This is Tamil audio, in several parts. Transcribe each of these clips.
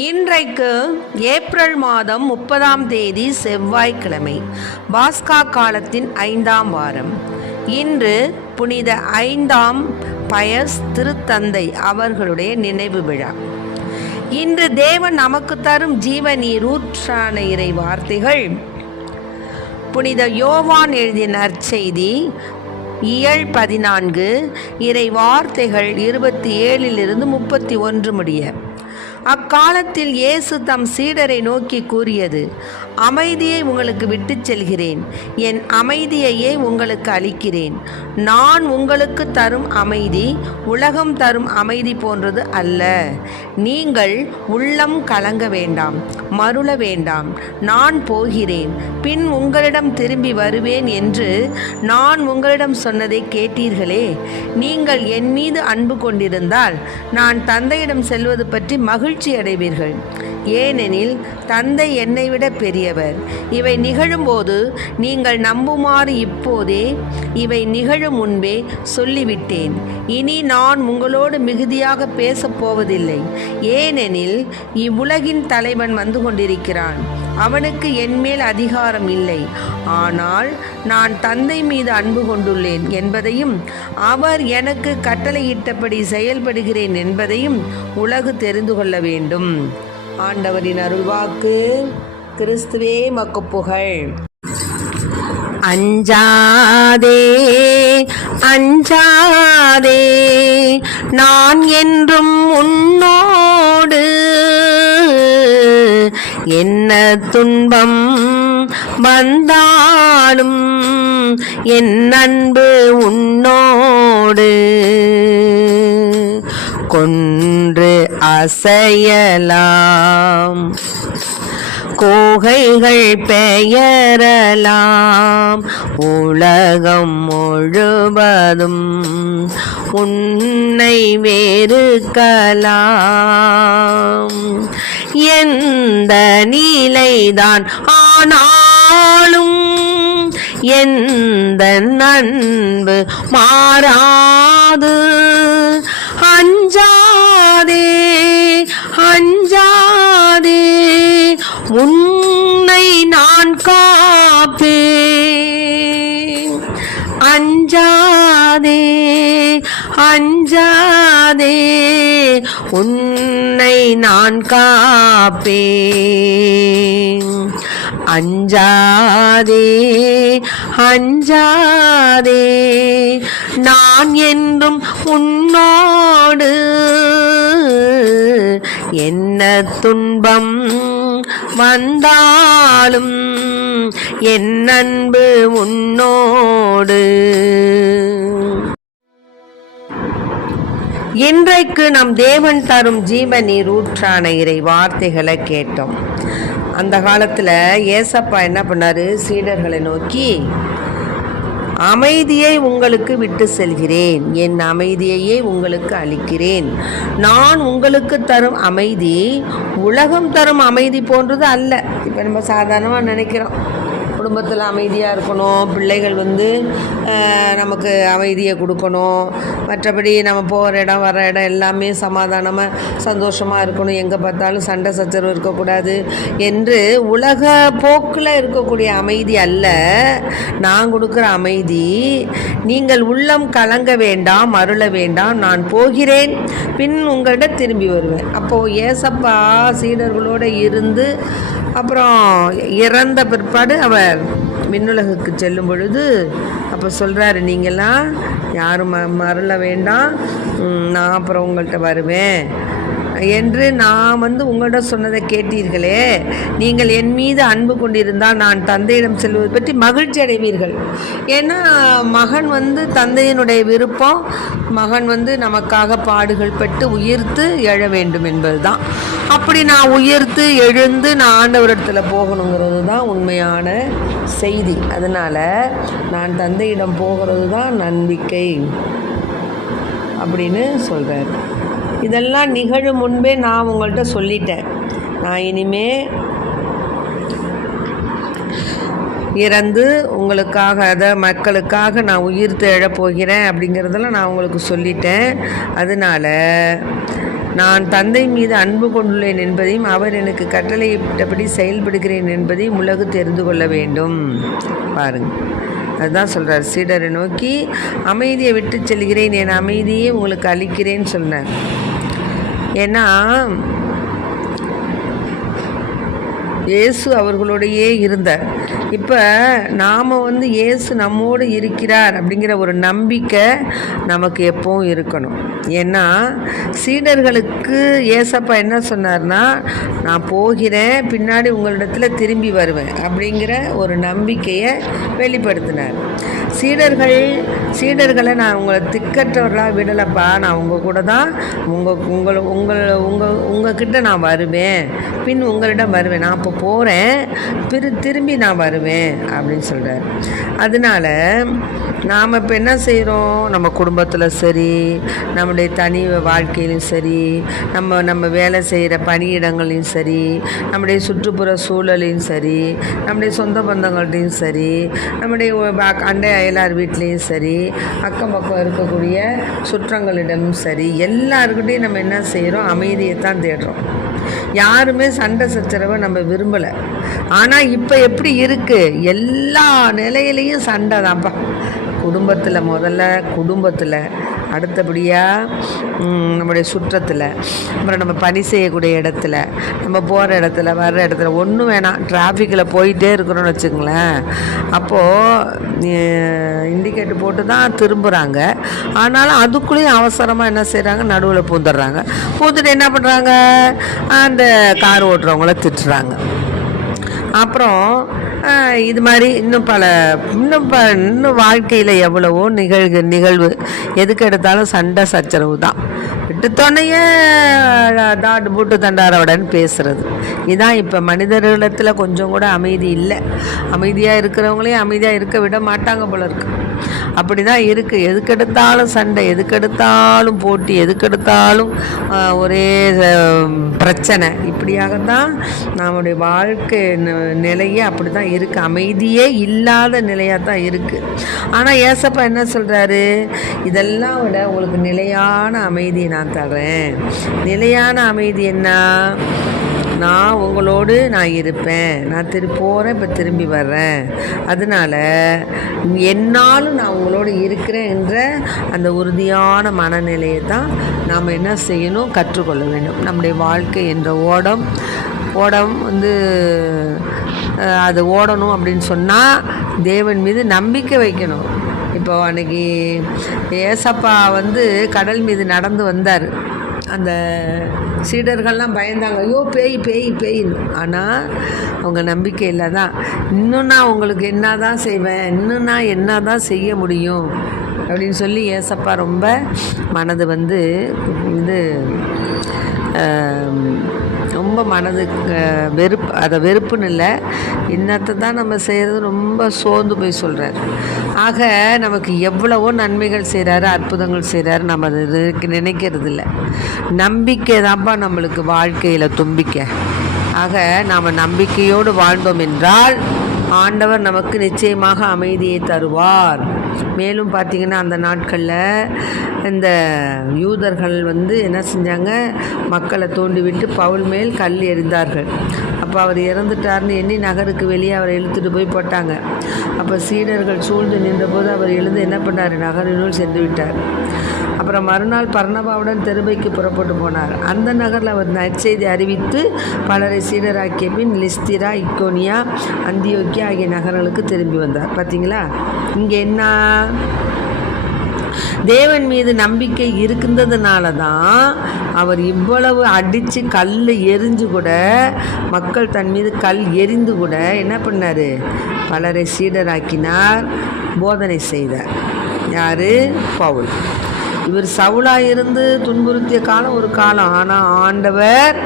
இன்றைக்கு ஏப்ரல் மாதம் 30ஆம் தேதி செவ்வாய்க்கிழமை, பாஸ்கா காலத்தின் 5ஆம் வாரம். இன்று புனித 5ஆம் பயஸ் திருத்தந்தை அவர்களுடைய நினைவு விழா. இன்று தேவன் நமக்கு தரும் ஜீவ நீரூற்றான இறை வார்த்தைகள் புனித யோவான் எழுதிய நற்செய்தி இயல் 14 இறை வார்த்தைகள் 27 31 முடிய. அக்காலத்தில் இயேசு தம் சீடரை நோக்கி கூறியது, அமைதியை உங்களுக்கு விட்டுச் செல்கிறேன், என் அமைதியையே உங்களுக்கு அளிக்கிறேன். நான் உங்களுக்கு தரும் அமைதி உலகம் தரும் அமைதி போன்றது அல்ல. நீங்கள் உள்ளம் கலங்க வேண்டாம், மருள வேண்டாம். நான் போகிறேன், பின் உங்களிடம் திரும்பி வருவேன் என்று நான் உங்களிடம் சொன்னதை கேட்டீர்களே. நீங்கள் என் மீது அன்பு கொண்டிருந்தால் நான் தந்தையிடம் செல்வது பற்றி மகிழ்ச்சி அடைவீர்கள். ஏனெனில் தந்தை என்னை விட பெரியவர். இவை நிகழும்போது நீங்கள் நம்புமாறு இப்போதே இவை நிகழும் முன்பே சொல்லிவிட்டேன். இனி நான் உங்களோடு மிகுதியாக பேசப் போவதில்லை, ஏனெனில் இவ்வுலகின் தலைவன் வந்து கொண்டிருக்கிறான். அவனுக்கு என்மேல் அதிகாரம் இல்லை. ஆனால் நான் தந்தை மீது அன்பு கொண்டுள்ளேன் என்பதையும் அவர் எனக்கு கட்டளையிட்டபடி செயல்படுகிறேன் என்பதையும் உலகு தெரிந்து கொள்ள வேண்டும். ஆண்டவரின் அருள்வாக்கு. கிறிஸ்துவே மக்கு புகழ். அஞ்சாதே அஞ்சாதே, நான் என்றும் உன்னோடு. என்ன துன்பம் வந்தாலும் என் அன்பு உன்னோடு. கொன்று அசையலாம், கோகைகள் பெயரலாம், உலகம் முழுவதும் உன்னை வெறுக்கலாம். எந்த நிலைதான் ஆனாலும் எந்த அன்பு மாறாது. அஞ்சாதே அஞ்சாதே, உன்னை நான் காப்பேன். அஞ்சாதே அஞ்சாதே, உன்னை நான் காப்பேன். அஞ்சாதே அஞ்சாதே, நான் என்றும் உன்னோடு. என்ன துன்பம் வந்தாலும் என் அன்பு உன்னோடு. இன்றைக்கு நம் தேவன் தரும் ஜீவ நீரூற்றான இறை வார்த்தைகளை கேட்டோம். அந்த காலத்தில் ஏசப்பா என்ன பண்ணாரு, சீடர்களை நோக்கி, அமைதியை உங்களுக்கு விட்டு செல்கிறேன், என் அமைதியையே உங்களுக்கு அளிக்கிறேன். நான் உங்களுக்கு தரும் அமைதி உலகம் தரும் அமைதி போன்றது அல்ல. இப்போ நம்ம சாதாரணமாக நினைக்கிறோம், குடும்பத்தில் அமைதியாக இருக்கணும், பிள்ளைகள் நமக்கு அமைதியை கொடுக்கணும், மற்றபடி நம்ம போகிற இடம் வர இடம் எல்லாமே சமாதானமாக சந்தோஷமாக இருக்கணும், எங்கே பார்த்தாலும் சண்டை சச்சரவு இருக்கக்கூடாது என்று உலக போக்கில் இருக்கக்கூடிய அமைதி அல்ல நான் கொடுக்குற அமைதி. நீங்கள் உள்ளம் கலங்க வேண்டாம், மருள வேண்டாம். நான் போகிறேன், பின் உங்களிடம் திரும்பி வருவேன். அப்போது ஏசப்பா சீடர்களோடு இருந்து அப்புறம் இறந்த பிற்பாடு அவர் விண்ணுலகுக்கு செல்லும் பொழுது அப்போ சொல்கிறாரு, நீங்கள்லாம் யாரும் மறல வேண்டாம், நான் அப்புறம் உங்கள்கிட்ட வருவேன் என்று நான் உங்கள்கிட்ட சொன்னதை கேட்டீர்களே. நீங்கள் என் மீது அன்பு கொண்டிருந்தால் நான் தந்தையிடம் செல்வது பற்றி மகிழ்ச்சி அடைவீர்கள். ஏன்னா மகன் தந்தையினுடைய விருப்பம், மகன் நமக்காக பாடுகள் பட்டு உயிர்த்து எழ வேண்டும் என்பது தான். அப்படி நான் உயிர்த்து எழுந்து நான் ஆண்டவரிடத்தில் போகணுங்கிறது தான் உண்மையான செய்தி. அதனால் நான் தந்தையிடம் போகிறது தான் நம்பிக்கை அப்படின்னு சொல்கிறார். இதெல்லாம் நிகழும் முன்பே நான் உங்கள்கிட்ட சொல்லிட்டேன். நான் இனிமே இறந்து உங்களுக்காக மக்களுக்காக நான் உயிர் தேழப் போகிறேன் அப்படிங்கிறதெல்லாம் நான் உங்களுக்கு சொல்லிட்டேன். அதனால் நான் தந்தை மீது அன்பு கொண்டுள்ளேன் என்பதையும் அவர் எனக்கு கட்டளையிட்டபடி செயல்படுகிறேன் என்பதையும் உலகு தெரிந்து கொள்ள வேண்டும். பாருங்கள், அதுதான் சொல்கிறார். சீடரை நோக்கி அமைதியை விட்டு செல்கிறேன், என் அமைதியை உங்களுக்கு அளிக்கிறேன்னு சொன்னார். ஏன்னா இயேசு அவர்களோடையே இருந்தார். இப்போ நாம் இயேசு நம்மோடு இருக்கிறார் அப்படிங்கிற ஒரு நம்பிக்கை நமக்கு எப்பவும் இருக்கணும். ஏன்னா சீடர்களுக்கு ஏசப்பா என்ன சொன்னார்னா, நான் போகிறேன், பின்னாடி உங்களிடத்தில் திரும்பி வருவேன் அப்படிங்கிற ஒரு நம்பிக்கையை வெளிப்படுத்தினார். சீடர்களை நான் உங்களை திக்கற்றவர்களாக விடலைப்பா, நான் உங்கள் கூட தான் உங்ககிட்ட நான் வருவேன், பின் உங்களிடம் வருவேன், நான் இப்போ போகிறேன், திரும்பி நான் வருவேன் அப்படின்னு சொல்கிறார். அதனால் நாம் இப்போ என்ன செய்கிறோம், நம்ம குடும்பத்தில் சரி, நம்முடைய தனி வாழ்க்கையிலும் சரி, நம்ம வேலை செய்கிற பணியிடங்களையும் சரி, நம்முடைய சுற்றுப்புற சூழலையும் சரி, நம்முடைய சொந்த பந்தங்கள்டையும் சரி, நம்முடைய அண்டை அயலார் வீட்லேயும் சரி, அக்கம் பக்கம் இருக்கக்கூடிய சுற்றங்களிடமும் சரி, எல்லாருக்கிட்டையும் நம்ம என்ன செய்கிறோம், அமைதியை தான் தேடுறோம். யாருமே சண்டை சச்சரவை நம்ம விரும்பலை. ஆனால் இப்போ எப்படி இருக்குது, எல்லா நிலையிலையும் சண்டை தான்ப்பா. குடும்பத்தில் முதல்ல, குடும்பத்தில் அடுத்தபடியாக நம்முடைய சுற்றத்தில், அப்புறம் நம்ம பணி செய்யக்கூடிய இடத்துல, நம்ம போகிற இடத்துல, வர்ற இடத்துல, ஒன்றும் வேணாம், டிராஃபிக்கில் போயிட்டே இருக்கிறோன்னு வச்சுங்களேன். அப்போது இண்டிகேட்டர் போட்டு தான் திரும்புகிறாங்க. ஆனாலும் அதுக்குள்ளேயும் அவசரமாக என்ன செய்கிறாங்க, நடுவில் பூந்துட்டு என்ன பண்ணுறாங்க, அந்த கார் ஓட்டுறவங்கள திட்டுறாங்க. அப்புறம் இது மாதிரி இன்னும் வாழ்க்கையில் எவ்வளவோ நிகழ்வு, எதுக்கு எடுத்தாலும் சண்டை சச்சரவு தான். விட்டுத்தோன்னையே தாட்டு பூட்டு தண்டாரவுடன் பேசுகிறது. இதுதான் இப்போ மனிதர்களிடத்தில் கொஞ்சம் கூட அமைதி இல்லை. அமைதியாக இருக்கிறவங்களையும் அமைதியாக இருக்க விட மாட்டாங்க போல இருக்கு. அப்படி தான் இருக்குது. எதுக்கெடுத்தாலும் சண்டை, எதுக்கெடுத்தாலும் போட்டி, எதுக்கெடுத்தாலும் ஒரே பிரச்சனை. இப்படியாகத்தான் நம்முடைய வாழ்க்கை நிலையே அப்படி தான் இருக்குது. அமைதியே இல்லாத நிலையாக தான் இருக்குது. ஆனால் ஏசப்பா என்ன சொல்கிறாரு, இதெல்லாம் விட உங்களுக்கு நிலையான அமைதியை நான் தர்றேன். நிலையான அமைதி என்ன, நான் உங்களோடு நான் இருப்பேன், நான் போகிறேன், இப்போ திரும்பி வர்றேன், அதனால் என்னாலும் நான் உங்களோடு இருக்கிறேன் என்ற அந்த உறுதியான மனநிலையை தான் நாம் என்ன செய்யணும், கற்றுக்கொள்ள வேண்டும். நம்முடைய வாழ்க்கை என்ற ஓடம் அது ஓடணும் அப்படின்னு சொன்னால் தேவன் மீது நம்பிக்கை வைக்கணும். இப்போ அன்றைக்கி ஏசப்பா கடல் மீது நடந்து வந்தார். அந்த சீடர்கள்லாம் பயந்தாங்க, ஐயோ பேய் பேய் பேயின்னு. ஆனால் அவங்க நம்பிக்கை இல்லை தான். இன்னும் நான் உங்களுக்கு என்ன தான் செய்வேன், இன்னும் நான் என்ன தான் செய்ய முடியும் அப்படின்னு சொல்லி ஏசப்பா ரொம்ப மனது ரொம்ப மனதுக்கு வெறுப்புன்னு இல்லை, இன்னத்தை தான் நம்ம செய்கிறது ரொம்ப சோர்ந்து போய் சொல்கிறார். ஆக நமக்கு எவ்வளவோ நன்மைகள் செய்கிறாரு, அற்புதங்கள் செய்கிறாரு, நம்ம அது நினைக்கிறது இல்லை. நம்பிக்கை தான்ப்பா நம்மளுக்கு வாழ்க்கையில் தும்பிக்கை. ஆக நாம் நம்பிக்கையோடு வாழ்ந்தோம் என்றால் ஆண்டவர் நமக்கு நிச்சயமாக அமைதியை தருவார். மேலும் பார்த்திங்கன்னா அந்த நாட்களில் இந்த யூதர்கள் என்ன செஞ்சாங்க, மக்களை தூண்டிவிட்டு பவுல் மேல் கல் எறிந்தார்கள். அப்போ அவர் இறந்துட்டார்னு எண்ணி நகருக்கு வெளியே அவரை இழுத்துட்டு போய் போட்டாங்க. அப்போ சீடர்கள் சூழ்ந்து நின்றபோது அவர் எழுந்து என்ன பண்ணார், நகரினுள் சென்று விட்டார். அப்புறம் மறுநாள் பர்னபாவுடன் தெருபைக்கு புறப்பட்டு போனார். அந்த நகரில் அவர் நற்செய்தி அறிவித்து பலரை சீடராக்கிய பின் லிஸ்திரா, இக்கோனியா, அந்தியோக்கியா ஆகிய நகரங்களுக்கு திரும்பி வந்தார். பார்த்தீங்களா, இங்கே என்ன, தேவன் மீது நம்பிக்கை இருக்கின்றதுனால தான் அவர் இவ்வளவு அடித்து கல் எரிஞ்சு கூட, மக்கள் தன் மீது கல் எரிந்து கூட என்ன பண்ணார், பலரை சீடராக்கினார், போதனை செய்தார். யார், பவுல். இவர் சவுலாக இருந்து துன்புறுத்திய காலம் ஒரு காலம். ஆனால் ஆண்டவர்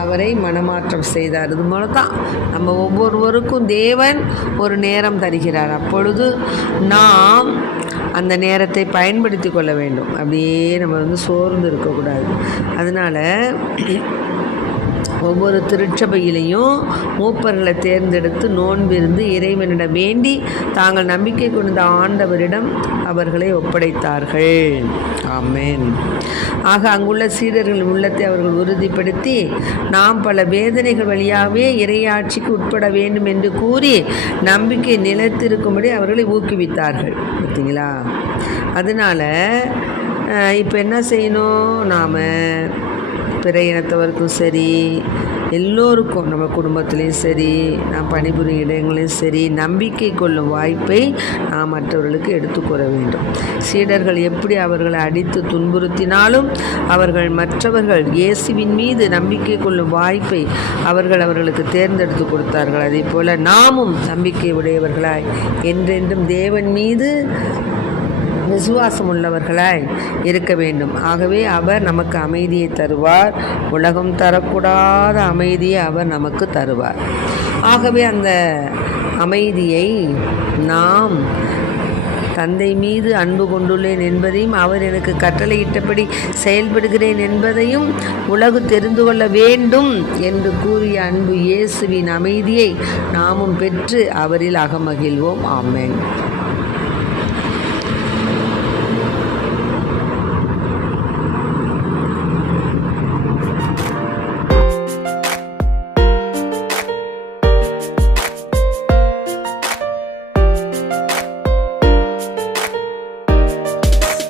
அவரை மனமாற்றம் செய்தார். இது மூலம் தான் நம்ம ஒவ்வொருவருக்கும் தேவன் ஒரு நேரம் தருகிறார். அப்பொழுது நாம் அந்த நேரத்தை பயன்படுத்தி கொள்ள வேண்டும். அப்படியே நம்ம சோர்ந்து இருக்கக்கூடாது. அதனால் ஒவ்வொரு திருச்சபையிலையும் மூப்பர்களை தேர்ந்தெடுத்து நோன்பிருந்து இறைவனிடம் வேண்டி தாங்கள் நம்பிக்கை கொண்ட ஆண்டவரிடம் அவர்களை ஒப்படைத்தார்கள். ஆமென். ஆக அங்குள்ள சீடர்களின் உள்ளத்தை அவர்கள் உறுதிப்படுத்தி நாம் பல வேதனைகள் வழியாகவே இறையாட்சிக்கு உட்பட வேண்டும் என்று கூறி நம்பிக்கை நிலைத்திருக்கும்படி அவர்களை ஊக்குவித்தார்கள். பார்த்தீங்களா? அதனால் இப்போ என்ன செய்யணும்? நாம் பிற இனத்தவருக்கும் சரி, எல்லோருக்கும், நம்ம குடும்பத்துலேயும் சரி, நாம் பணிபுரியும் இடங்களையும் சரி, நம்பிக்கை கொள்ளும் வாய்ப்பை நாம் மற்றவர்களுக்கு எடுத்துக்கூற வேண்டும். சீடர்கள் எப்படி அவர்களை அடித்து துன்புறுத்தினாலும் மற்றவர்கள் இயேசுவின் மீது நம்பிக்கை கொள்ளும் வாய்ப்பை அவர்களுக்கு தேர்ந்தெடுத்து கொடுத்தார்கள். அதே போல் நாமும் நம்பிக்கை உடையவர்களாய் என்றென்றும் தேவன் மீது விசுவாசம் உள்ளவர்களாய் இருக்க வேண்டும். ஆகவே அவர் நமக்கு அமைதியை தருவார். உலகம் தரக்கூடாத அமைதியை அவர் நமக்கு தருவார். ஆகவே அந்த அமைதியை நாம் தந்தை மீது அன்பு கொண்டுள்ளேன் என்பதையும் அவர் எனக்கு கட்டளையிட்டபடி செயல்படுகிறேன் என்பதையும் உலகு தெரிந்து கொள்ள வேண்டும் என்று கூறிய அன்பு இயேசுவின் அமைதியை நாமும் பெற்று அவரில் அகமகிழ்வோம். ஆமென்.